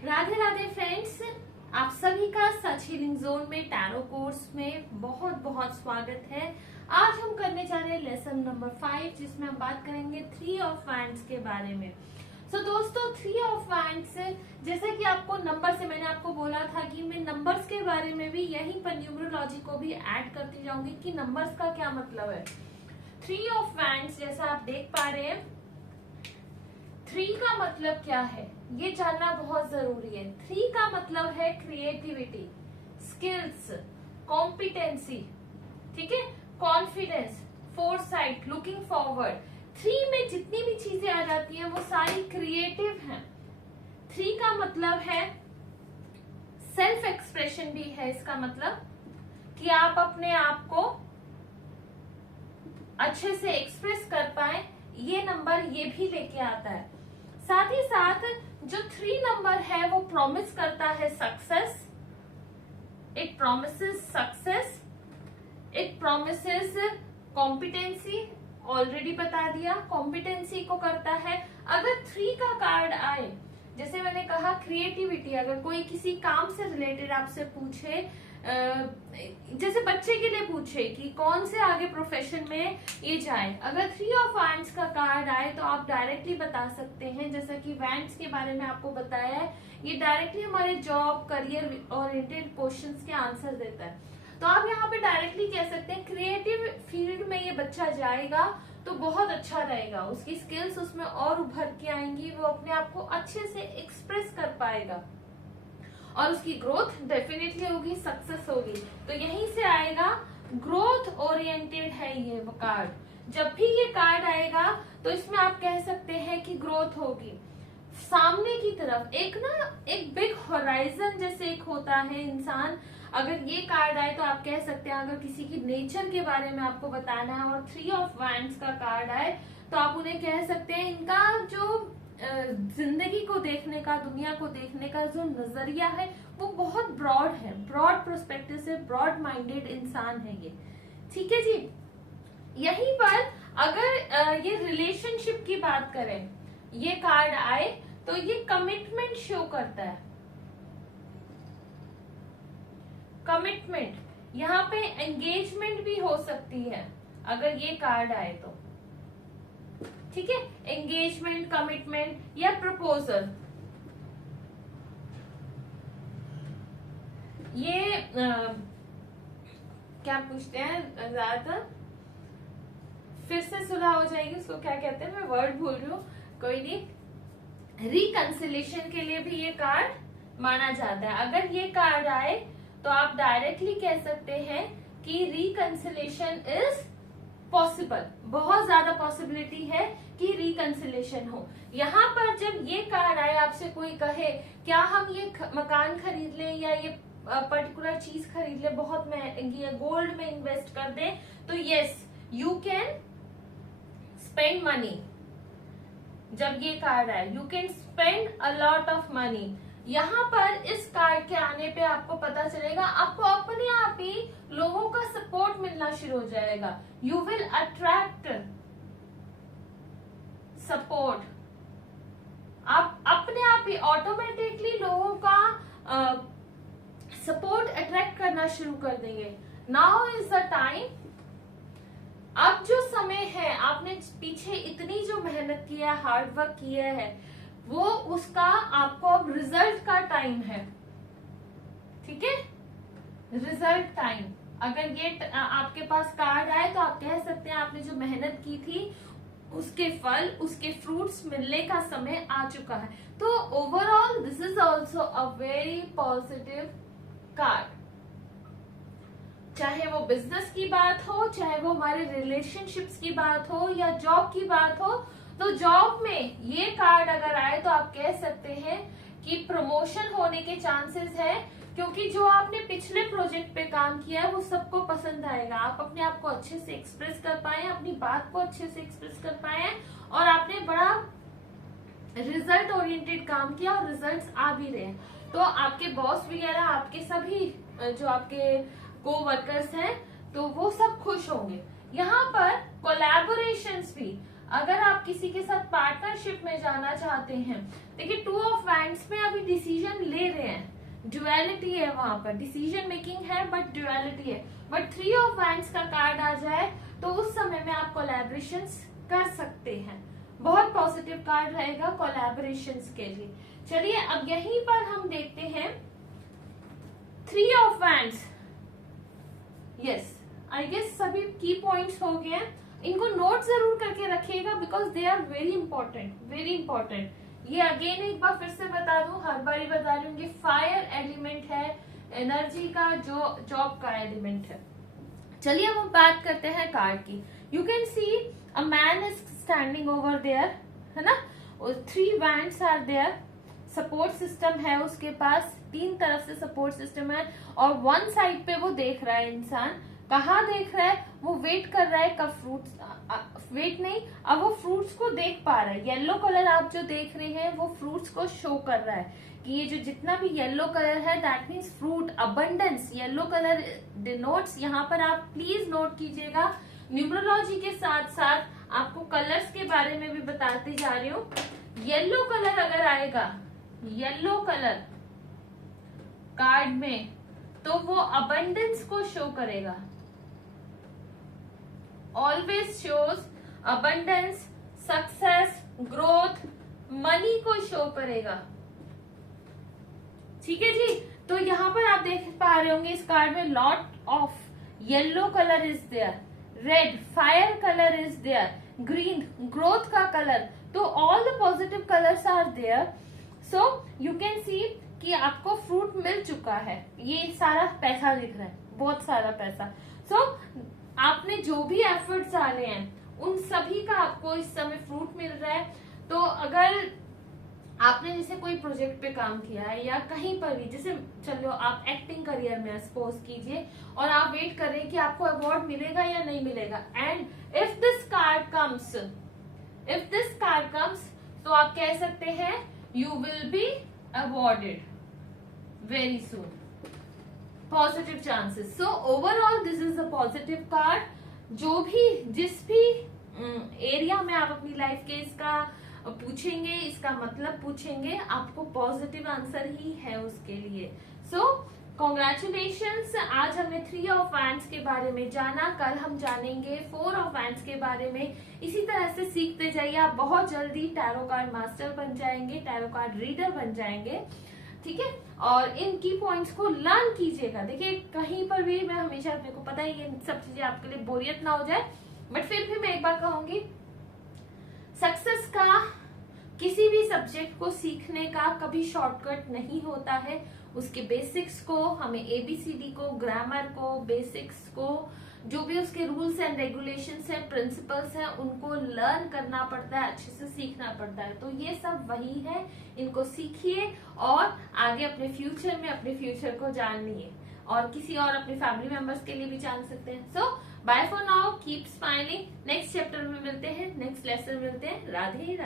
Radhe Radhe friends, आप सभी का सच हीलिंग जोन में टैरो कोर्स में बहुत बहुत स्वागत है। आज हम करने जा रहे हैं लेसन नंबर 5, जिसमें हम बात करेंगे 3 ऑफ वैंड्स के बारे में। दोस्तों 3 ऑफ वैंड्स, जैसे कि आपको नंबर से मैंने आपको बोला था कि मैं नंबर्स के बारे में भी यहीं पर न्यूमरोलॉजी को भी ऐड करती जाऊंगी कि नंबर्स का क्या मतलब है। 3 ऑफ वैंड्स जैसा आप देख पा रहे हैं, 3 का मतलब क्या है ये जानना बहुत जरूरी है। 3 का मतलब है क्रिएटिविटी, स्किल्स, कॉम्पिटेंसी, ठीक है, कॉन्फिडेंस, फोरसाइट, लुकिंग फॉरवर्ड। 3 में जितनी भी चीजें आ जाती हैं वो सारी क्रिएटिव हैं। 3 का मतलब है सेल्फ एक्सप्रेशन भी है। इसका मतलब कि आप अपने आप को अच्छे से एक्सप्रेस कर पाए, ये नंबर ये भी लेके आता है। साथ ही साथ जो 3 नंबर है वो प्रॉमिस करता है success. It promises success, it promises competency, already बता दिया, कॉम्पिटेंसी को करता है। अगर 3 का कार्ड आए, जैसे मैंने कहा क्रिएटिविटी, अगर कोई किसी काम से रिलेटेड आपसे पूछे, जैसे बच्चे के लिए पूछे कि कौन से आगे प्रोफेशन में ये जाए, अगर 3 ऑफ वैंड्स का कार्ड आए तो आप डायरेक्टली बता सकते हैं। जैसा कि वैंड्स के बारे में आपको बताया है, ये डायरेक्टली हमारे जॉब करियर ओरिएंटेड क्वेश्चंस के आंसर देता है। तो आप यहाँ पे डायरेक्टली कह सकते हैं क्रिएटिव फील्ड में ये बच्चा जाएगा तो बहुत अच्छा रहेगा, उसकी स्किल्स उसमें और उभर के आएंगी, वो अपने आप को अच्छे से एक्सप्रेस कर पाएगा और उसकी ग्रोथ डेफिनेटली होगी, सक्सेस होगी। तो यहीं से आएगा, ग्रोथ ओरिएंटेड है ये कार्ड। जब भी ये कार्ड आएगा तो इसमें आप कह सकते हैं कि ग्रोथ होगी सामने की तरफ। एक बिग होराइजन जैसे एक होता है इंसान, अगर ये कार्ड आए तो आप कह सकते हैं, अगर किसी की नेचर के बारे में आपको बताना है और 3 ऑफ वैंड्स का कार्ड आए तो आप उन्हें कह सकते हैं इनका जो जिंदगी को देखने का, दुनिया को देखने का जो नजरिया है वो बहुत ब्रॉड है, ब्रॉड प्रोस्पेक्टिव से ब्रॉड माइंडेड इंसान है ये, ठीक है जी। यहीं पर अगर ये रिलेशनशिप की बात करें, ये कार्ड आए तो ये कमिटमेंट शो करता है। कमिटमेंट, यहाँ पे एंगेजमेंट भी हो सकती है अगर ये कार्ड आए तो, ठीक है, एंगेजमेंट, कमिटमेंट या प्रपोजल। ये क्या पूछते हैं ज्यादातर, फिर से सुलह हो जाएगी, उसको क्या कहते हैं, मैं वर्ड भूल रही हूँ, कोई नहीं। रिकंसिलेशन के लिए भी ये कार्ड माना जाता है। अगर ये कार्ड आए तो आप डायरेक्टली कह सकते हैं कि रिकंसिलेशन इज पॉसिबल, बहुत ज्यादा पॉसिबिलिटी है कि रिकंसिलेशन हो। यहाँ पर जब ये कार्ड आए, आपसे कोई कहे क्या हम ये मकान खरीद लें या ये पर्टिकुलर चीज खरीद लें, बहुत महंगी है, गोल्ड में इन्वेस्ट कर दें, तो yes you can spend money. जब ये कार्ड आए, you can spend a lot of money. यहाँ पर इस कार्ड के आने पे आपको पता चलेगा, आपको अपने आप ही लोगों का सपोर्ट मिलना शुरू हो जाएगा। यू विल अट्रैक्ट सपोर्ट, आप अपने आप ही ऑटोमेटिकली लोगों का सपोर्ट अट्रैक्ट करना शुरू कर देंगे। नाउ इज द टाइम, अब जो समय है, आपने पीछे इतनी जो मेहनत किया, हार्ड वर्क किया है, वो उसका आपको अब रिजल्ट का टाइम है, ठीक है, रिजल्ट टाइम। अगर ये आपके पास कार्ड आए तो आप कह सकते हैं आपने जो मेहनत की थी उसके फल, उसके फ्रूट्स मिलने का समय आ चुका है। तो overall this is also a very positive card. चाहे वो बिजनेस की बात हो, चाहे वो हमारे रिलेशनशिप्स की बात हो या जॉब की बात हो, तो जॉब में ये कार्ड अगर आए तो आप कह सकते हैं कि प्रमोशन होने के चांसेस है, क्योंकि जो आपने पिछले प्रोजेक्ट पे काम किया है वो सबको पसंद आएगा। आप अपने आप को अच्छे से एक्सप्रेस कर पाए, अपनी बात को अच्छे से एक्सप्रेस कर पाए और आपने बड़ा रिजल्ट ओरिएंटेड काम किया और रिजल्ट्स आ भी रहे हैं। तो आपके बॉस वगैरह, आपके सभी जो आपके को वर्कर्स हैं, तो वो सब खुश होंगे। यहाँ पर कोलैबोरेशंस भी, अगर आप किसी के साथ पार्टनरशिप में जाना चाहते हैं, देखिए 2 ऑफ वैंड्स में अभी कोई डिसीजन ले रहे हैं, ड्युअलिटी है वहां पर, डिसीजन मेकिंग है बट ड्युअलिटी है। बट 3 ऑफ वैंड्स का कार्ड आ जाए तो उस समय में आप कोलैबोरेशंस कर सकते हैं। बहुत पॉजिटिव कार्ड रहेगा कोलैबोरेशंस के लिए। चलिए अब यहीं पर हम देखते हैं 3 of wands. Yes, I guess सभी की पॉइंट्स हो गए हैं। इनको नोट जरूर करके रखिएगा because they are very important, very important. ये अगेन एक बार फिर से बता दूं, हर बार ही बता रही हूँ, ये फायर एलिमेंट है, एनर्जी का, जो जॉब का एलिमेंट है। चलिए अब हम बात करते हैं कार्ड की। You can see a man is standing over there, है ना, 3 wands are there, support system है उसके पास, 3 तरफ से सपोर्ट सिस्टम है, और 1 साइड पे वो देख रहा है इंसान। कहाँ देख रहा है? वो वेट कर रहा है कब फ्रूट्स, वेट नहीं, अब वो फ्रूट्स को देख पा रहा है। येलो कलर आप जो देख रहे हैं वो फ्रूट्स को शो कर रहा है कि ये जो जितना भी येलो कलर है that means fruit abundance. Yellow colour denotes, यहाँ पर आप प्लीज नोट कीजिएगा, न्यूमरोलॉजी के साथ साथ आपको कलर्स के बारे में भी बताती जा रही हूँ। येलो कलर अगर आएगा, येलो कलर कार्ड में, तो वो अबंडेंस को शो करेगा, always shows abundance, success, growth, money को शो करेगा। ठीक है जी, तो यहाँ पर आप देख पा रहे होंगे इस कार्ड में lot of yellow colour is there, red fire colour is there, green growth का कलर, तो all the positive colours are there. So you can see कि आपको फ्रूट मिल चुका है, ये सारा पैसा दिख रहा है, बहुत सारा पैसा। सो आपने जो भी एफर्ट्स डाले हैं उन सभी का आपको इस समय फ्रूट मिल रहा है। तो अगर आपने जैसे कोई प्रोजेक्ट पे काम किया है या कहीं पर भी, जैसे चलो आप एक्टिंग करियर में सपोज कीजिए और आप वेट कर रहे हैं कि आपको अवार्ड मिलेगा या नहीं मिलेगा, and if this card comes, तो आप कह सकते हैं you will be awarded very soon, positive chances. So overall this is a positive card. जो भी जिस भी एरिया में आप अपनी लाइफ के इसका पूछेंगे, इसका मतलब पूछेंगे, आपको पॉजिटिव आंसर ही है उसके लिए। सो कॉन्ग्रेचुलेशंस। आज हमने 3 ऑफ वैंड्स के बारे में जाना, कल हम जानेंगे 4 ऑफ वैंड्स के बारे में। इसी तरह से सीखते जाइए, आप बहुत जल्दी टैरो कार्ड मास्टर बन जाएंगे, टैरो कार्ड रीडर बन जाएंगे। ठीक है, और इन की पॉइंट्स को लर्न कीजिएगा। देखिए कहीं पर भी मैं हमेशा, मेरे को पता है ये सब चीजें आपके लिए बोरियत ना हो जाए, बट फिर भी मैं एक बार कहूंगी, सक्सेस का, किसी भी सब्जेक्ट को सीखने का कभी शॉर्टकट नहीं होता है। उसके बेसिक्स को, हमें ABCD को, ग्रामर को, बेसिक्स को, जो भी उसके रूल्स एंड रेगुलेशंस है, प्रिंसिपल्स है, उनको लर्न करना पड़ता है, अच्छे से सीखना पड़ता है। तो ये सब वही है, इनको सीखिए और आगे अपने फ्यूचर में अपने फ्यूचर को जानिए, और किसी और अपने फैमिली मेंबर्स के लिए भी जान सकते हैं। So bye for now, keep smiling. Next chapter में मिलते हैं, नेक्स्ट लेसन मिलते हैं। राधे राधे।